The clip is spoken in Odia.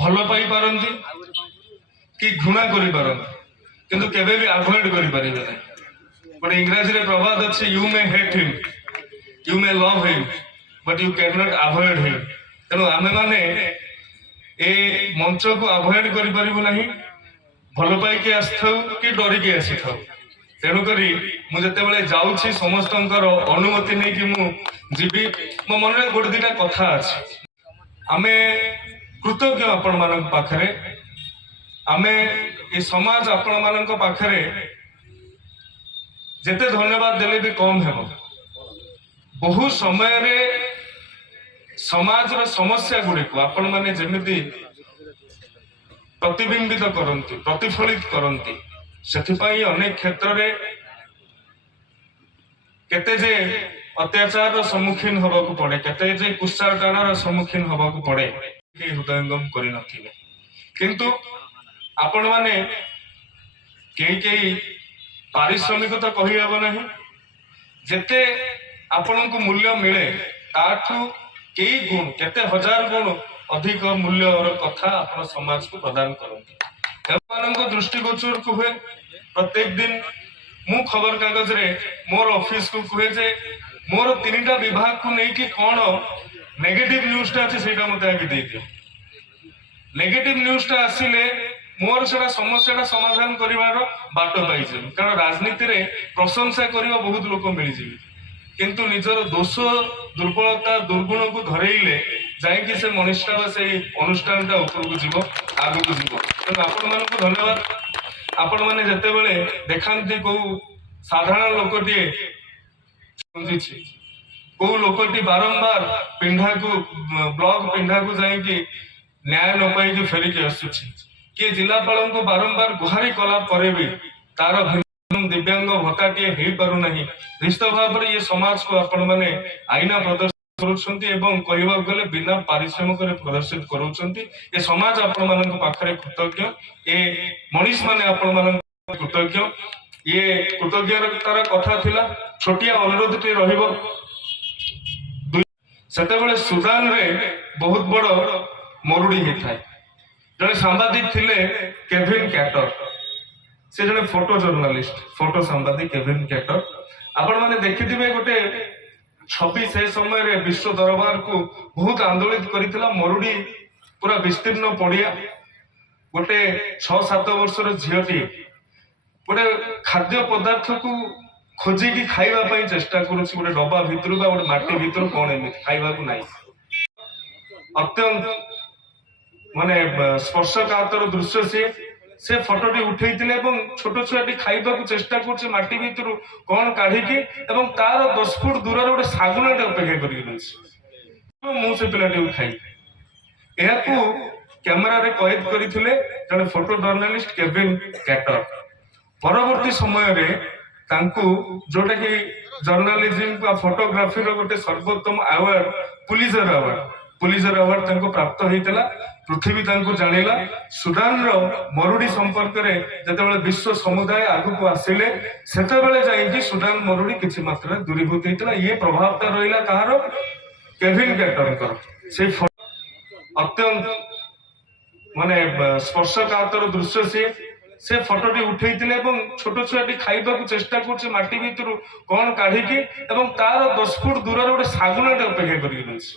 ଭଲ ପାଇ ପାରନ୍ତି କି ଘୃଣା କରି ପାରନ୍ତି, କିନ୍ତୁ କେବେ ବି ଆଭଏଡ କରିପାରିବେ ନାହିଁ। ଗୋଟେ ଇଂରାଜୀରେ ପ୍ରବାଦ ଅଛି, you may hate him, you may love him, but you can not avoid him. ତେଣୁ ଆମେମାନେ ଏ ମଞ୍ଚକୁ ଆଭଏଡ କରିପାରିବୁ ନାହିଁ, ଭଲ ପାଇକି ଆସିଥାଉ କି ଡରିକି ଆସିଥାଉ। ତେଣୁକରି ମୁଁ ଯେତେବେଳେ ଯାଉଛି ସମସ୍ତଙ୍କର ଅନୁମତି ନେଇକି ମୁଁ ଯିବି। ମୋ ମନରେ ଗୋଟେ ଦିଟା କଥା ଅଛି। ଆମେ କୃତଜ୍ଞ ଆପଣମାନଙ୍କ ପାଖରେ, ଆମେ ଏ ସମାଜ ଆପଣମାନଙ୍କ ପାଖରେ ଯେତେ ଧନ୍ୟବାଦ ଦେଲେ ବି କମ୍ ହେବ। ବହୁ ସମୟରେ ସମାଜର ସମସ୍ୟା ଗୁଡ଼ିକୁ ଆପଣମାନେ ଯେମିତି ପ୍ରତିବିମ୍ବିତ କରନ୍ତି, ପ୍ରତିଫଳିତ କରନ୍ତି, ସେଥିପାଇଁ ଅନେକ କ୍ଷେତ୍ରରେ କେତେ ଯେ ଅତ୍ୟାଚାରର ସମ୍ମୁଖୀନ ହେବାକୁ ପଡେ, କେତେ ଯେ କୁତ୍ସାଟାଣର ସମ୍ମୁଖୀନ ହେବାକୁ ପଡେ, କେହି ହୃଦୟଙ୍ଗମ କରିନଥିବେ। କିନ୍ତୁ ଆପଣମାନେ କେହି କେହି ପାରିଶ୍ରମିକ ତ କହିହେବ ନାହିଁ, ଯେତେ ଆପଣଙ୍କୁ ମୂଲ୍ୟ ମିଳେ ତାଠୁ କେଇ ଗୁଣ, କେତେ ହଜାର ଗୁଣ ଅଧିକ ମୂଲ୍ୟର କଥା ଆପଣ ସମାଜକୁ ପ୍ରଦାନ କରନ୍ତି। ଏମାନଙ୍କ ଦୃଷ୍ଟିଗୋଚରକୁ ହୁଏ ପ୍ରତ୍ୟେକ ଦିନ ମୁଁ ଖବର କାଗଜରେ ମୋର ଅଫିସକୁ କୁହେ ଯେ ମୋର 3ଟା ବିଭାଗକୁ ନେଇକି କଣ ନେଗେଟିଭ ନ୍ୟୁଜଟା ଅଛି ସେଇଟା ମତେ ଆগে ଦେଇଦିଅ। ନେଗେଟିଭ ନ୍ୟୁଜଟା ଆସିଲେ ମୋର ସେଟା ସମସ୍ୟାଟା ସମାଧାନ କରିବାର ବାଟ ପାଇଯିବି। କାରଣ ରାଜନୀତିରେ ପ୍ରଶଂସା କରିବା ବହୁତ ଲୋକ ମିଳିଯିବେ, କିନ୍ତୁ ନିଜର ଦୋଷ ଦୁର୍ବଳତା ଦୁର୍ଗୁଣକୁ ଧରେଇଲେ ଯାଇକି ସେ ମଣିଷଟା ବା ସେଇ ଅନୁଷ୍ଠାନଟା ଉପରକୁ ଯିବ, ଆଗକୁ ଯିବ। ତେଣୁ ଆପଣମାନଙ୍କୁ ଧନ୍ୟବାଦ। ଆପଣମାନେ ଯେତେବେଳେ ଦେଖାନ୍ତି କୋଉ ସାଧାରଣ ଲୋକଟିଏ କୋଉ ଲୋକଟି ବାରମ୍ବାର ପିଣ୍ଡାକୁ ବ୍ଲକ ପିଣ୍ଡାକୁ ଯାଇକି ନ୍ୟାୟ ନ ପାଇକି ଫେରିକି ଆସୁଛି, କିଏ ଜିଲ୍ଲାପାଳଙ୍କୁ ବାରମ୍ବାର ଗୁହାରି କଲା ପରେ ବି ତାର ଦିବ୍ୟାଙ୍ଗ ଭତ୍ତାଟିଏ ହେଇପାରୁନାହିଁ। ନିଶ୍ଚିତ ଭାବରେ ଏ ସମାଜକୁ ଆପଣମାନେ ଆଇନା ପ୍ରଦର୍ଶନ କରୁଛନ୍ତି ଏବଂ କହିବାକୁ ଗଲେ ବିନା ପାରିଶ୍ରମିକରେ ପ୍ରଦର୍ଶିତ କରୁଛନ୍ତି। ଏ ସମାଜ ଆପଣମାନଙ୍କ ପାଖରେ କୃତଜ୍ଞ, ଏ ମଣିଷ ମାନେ ଆପଣମାନଙ୍କ କୃତଜ୍ଞ। ଇଏ କୃତଜ୍ଞତାର କଥା ଥିଲା। ଛୋଟିଆ ଅନୁରୋଧଟି ରହିବ, ସେତେବେଳେ ସୁଦାନରେ ବହୁତ ବଡ ମରୁଡି ହେଇଥାଏ। ଜଣେ ସାମ୍ବାଦିକ ଥିଲେ କେଭିନ କ୍ୟାଟର, ସେ ଜଣେ ଫଟୋ ଜର୍ଣ୍ଣାଲିଷ୍ଟ, ଫଟୋ ସାମ୍ବାଦିକ କେଭିନ କ୍ୟାଟର। ଆପଣମାନେ ଦେଖିଥିବେ ଗୋଟେ ଛବି ସେ ସମୟରେ ବିଶ୍ୱ ଦରବାରକୁ ବହୁତ ଆନ୍ଦୋଳିତ କରିଥିଲା। ମରୁଡି ପୁରା ବିସ୍ତୀର୍ଣ୍ଣ ପଡିଆ, ଗୋଟେ 6-7 ବର୍ଷର ଝିଅଟି ଗୋଟେ ଖାଦ୍ୟ ପଦାର୍ଥକୁ ଖୋଜିକି ଖାଇବା ପାଇଁ ଚେଷ୍ଟା କରୁଛି, ଗୋଟେ ଡବା ଭିତରୁ ବା ଗୋଟେ ମାଟି ଭିତରୁ କଣ ଏମିତି ଖାଇବାକୁ ନାହିଁ। ଅତ୍ୟନ୍ତ ମାନେ ସ୍ପର୍ଶକାତର ଦୃଶ୍ୟ ସେ ଫଟୋଟି ଉଠେଇଥିଲେ ଏବଂ ଛୋଟ ଛୁଆଟି ଖାଇବାକୁ ଚେଷ୍ଟା କରୁଛି ମାଟି ଭିତରୁ କଣ କାଢିକି, ଏବଂ ତାର 10 ଫୁଟ ଦୂରରେ ଗୋଟେ ଶାଗୁଣାଟେ ଅପେକ୍ଷା କରିକି ରହିଛି। ମୁଁ ସେ ପିଲାଟିକୁ ଖାଇବି। ଏହାକୁ କ୍ୟାମେରାରେ କଏଦ କରିଥିଲେ ଜଣେ ଫଟୋ ଜର୍ଣ୍ଣାଲିଷ୍ଟ କେଭିନ କ୍ୟାଟର। ପରବର୍ତ୍ତୀ ସମୟରେ ତାଙ୍କୁ ଯୋଉଟା କି ଜର୍ଣ୍ଣାଲିଜିମ ବା ଫଟୋଗ୍ରାଫିର ଗୋଟେ ସର୍ବୋତ୍ତମ ଆୱାର୍ଡ ପୁଲିଜର ଆୱାର୍ଡ ତାଙ୍କୁ ପ୍ରାପ୍ତ ହେଇଥିଲା। ପୃଥିବୀ ତାଙ୍କୁ ଜାଣିଲା। ସୁଦାନର ମରୁଡି ସମ୍ପର୍କରେ ଯେତେବେଳେ ବିଶ୍ୱ ସମୁଦାୟ ଆଗକୁ ଆସିଲେ ସେତେବେଳେ ଯାଇକି ସୁଦାନ ମରୁଡି କିଛି ମାତ୍ରାରେ ଦୂରୀଭୂତ ହେଇଥିଲା। ଇଏ ପ୍ରଭାବଟା ରହିଲା କାହାର? କେଭିନ କ୍ୟାଟରଙ୍କର। ସେଇ ଅତ୍ୟନ୍ତ ମାନେ ସ୍ପର୍ଶକାତର ଦୃଶ୍ୟ ସେ ଫଟୋଟି ଉଠେଇଥିଲେ ଏବଂ ଛୋଟ ଛୁଆଟି ଖାଇବାକୁ ଚେଷ୍ଟା କରୁଛି ମାଟି ଭିତରୁ କଣ କାଢିକି, ଏବଂ ତାର 10 ଫୁଟ ଦୂରରେ ଗୋଟେ ଶାଗୁଣାଟେ ଅପେକ୍ଷା କରିକି ରହିଛି।